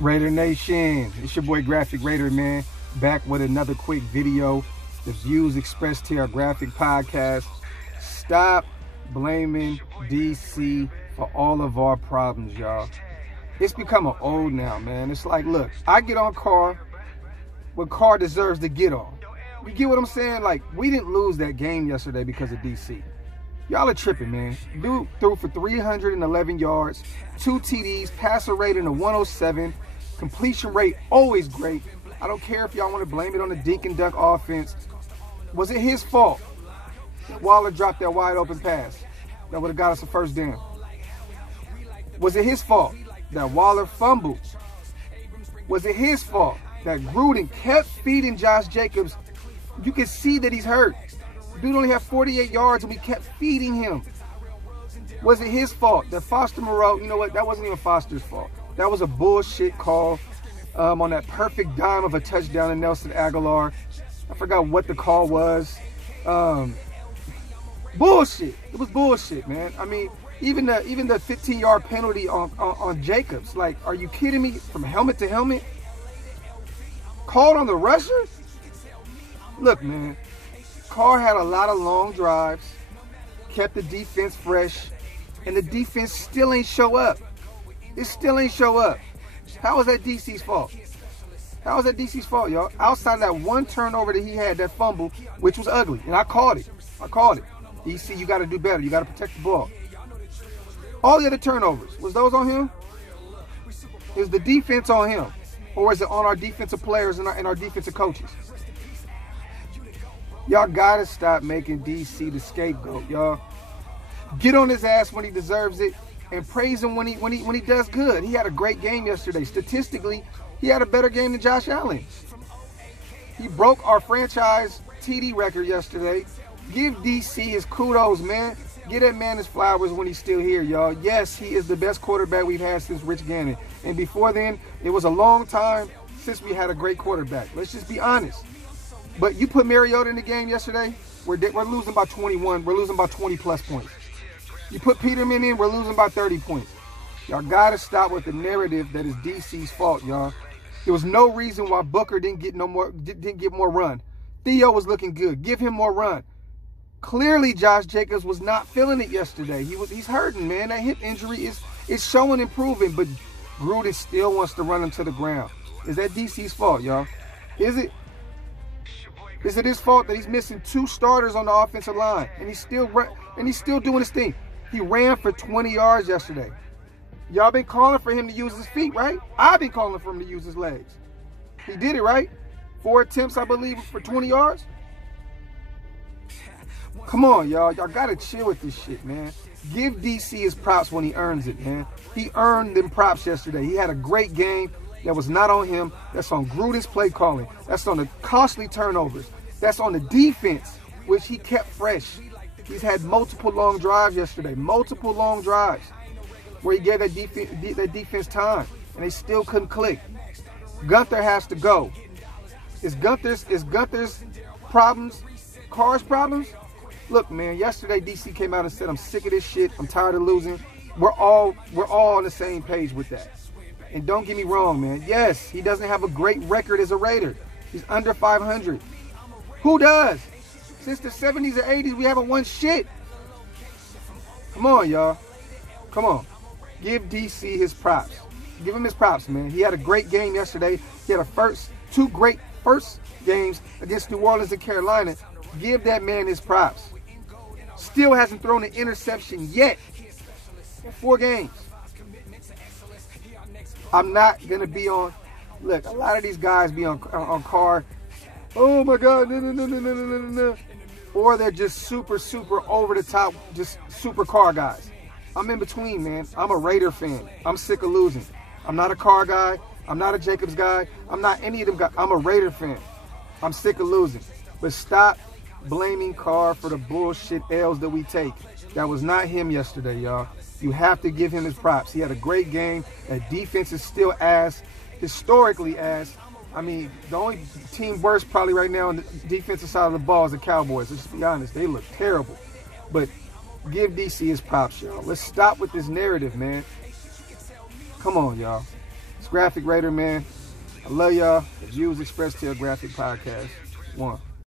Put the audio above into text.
Raidernation, it's your boy Graphk Raider, man, back with another quick video. The views expressed here are Graphk podcast. Stop blaming DC for all of our problems, y'all. It's becoming old now, man. It's like, look, I get on Carr what Carr deserves to get on. You get what I'm saying? Like, we didn't lose that game yesterday because of DC. Y'all are tripping, man. Dude threw for 311 yards, 2 TDs, passer rating of 107, completion rate always great. I don't care if y'all want to blame it on the dink and duck offense. Was it his fault that Waller dropped that wide open pass that would have got us a first down? Was it his fault that Waller fumbled? Was it his fault that Gruden kept feeding Josh Jacobs? You can see that he's hurt. Dude only had 48 yards and we kept feeding him. Was it his fault that Foster Moreau, you know what, that wasn't even Foster's fault. That was a bullshit call on that perfect dime of a touchdown to Nelson Aguilar. I forgot what the call was. Bullshit. It was bullshit, man. I mean, even the 15-yard penalty on Jacobs. Like, are you kidding me? From helmet to helmet? Called on the rusher? Look, man. Carr had a lot of long drives, kept the defense fresh, and the defense still ain't show up. It still ain't show up. How was that DC's fault? How was that DC's fault, y'all? Outside of that one turnover that he had, that fumble, which was ugly, and I called it. DC, you got to do better. You got to protect the ball. All the other turnovers, was those on him? Is the defense on him? Or is it on our defensive players and our defensive coaches? Y'all gotta stop making DC the scapegoat, y'all. Get on his ass when he deserves it and praise him when he does good. He had a great game yesterday. Statistically, he had a better game than Josh Allen. He broke our franchise TD record yesterday. Give DC his kudos, man. Get that man his flowers when he's still here, y'all. Yes, he is the best quarterback we've had since Rich Gannon. And before then, it was a long time since we had a great quarterback. Let's just be honest. But you put Mariota in the game yesterday, we're losing by 21. We're losing by 20-plus points. You put Peterman in, we're losing by 30 points. Y'all got to stop with the narrative that is DC's fault, y'all. There was no reason why Booker didn't get more run. Theo was looking good. Give him more run. Clearly, Josh Jacobs was not feeling it yesterday. He's hurting, man. That hip injury is showing improving, but Gruden still wants to run him to the ground. Is that DC's fault, y'all? Is it? Is it his fault that he's missing 2 starters on the offensive line and he's still doing his thing? He ran for 20 yards yesterday. Y'all been calling for him to use his feet, right? I've been calling for him to use his legs. He did it, right? 4 attempts, I believe, for 20 yards. Come on, y'all. Y'all got to chill with this shit, man. Give DC his props when he earns it, man. He earned them props yesterday. He had a great game. That was not on him. That's on Gruden's play calling. That's on the costly turnovers. That's on the defense, which he kept fresh. He's had multiple long drives yesterday. Multiple long drives where he gave that defense time, and they still couldn't click. Gunther has to go. Is Gunther's problems Carr's problems? Look, man, yesterday DC came out and said, I'm sick of this shit. I'm tired of losing. We're all on the same page with that. And don't get me wrong, man. Yes, he doesn't have a great record as a Raider. He's under 500. Who does? Since the 70s and 80s, we haven't won shit. Come on, y'all. Come on. Give DC his props. Give him his props, man. He had a great game yesterday. He had two great first games against New Orleans and Carolina. Give that man his props. Still hasn't thrown an interception yet in 4 games. I'm not going to be on, look, a lot of these guys be on Carr. Oh my God, no. Or they're just super over the top, just super Carr guys. I'm in between, man. I'm a Raider fan. I'm sick of losing. I'm not a Carr guy. I'm not a Jacobs guy. I'm not any of them guys. I'm a Raider fan. I'm sick of losing. But stop blaming Carr for the bullshit L's that we take. That was not him yesterday, y'all. You have to give him his props. He had a great game. That defense is still ass, historically ass. I mean, the only team worse probably right now on the defensive side of the ball is the Cowboys. Let's just be honest. They look terrible. But give DC his props, y'all. Let's stop with this narrative, man. Come on, y'all. It's Graphk Raider, man. I love y'all. The views expressed to a Graphk podcast. 1.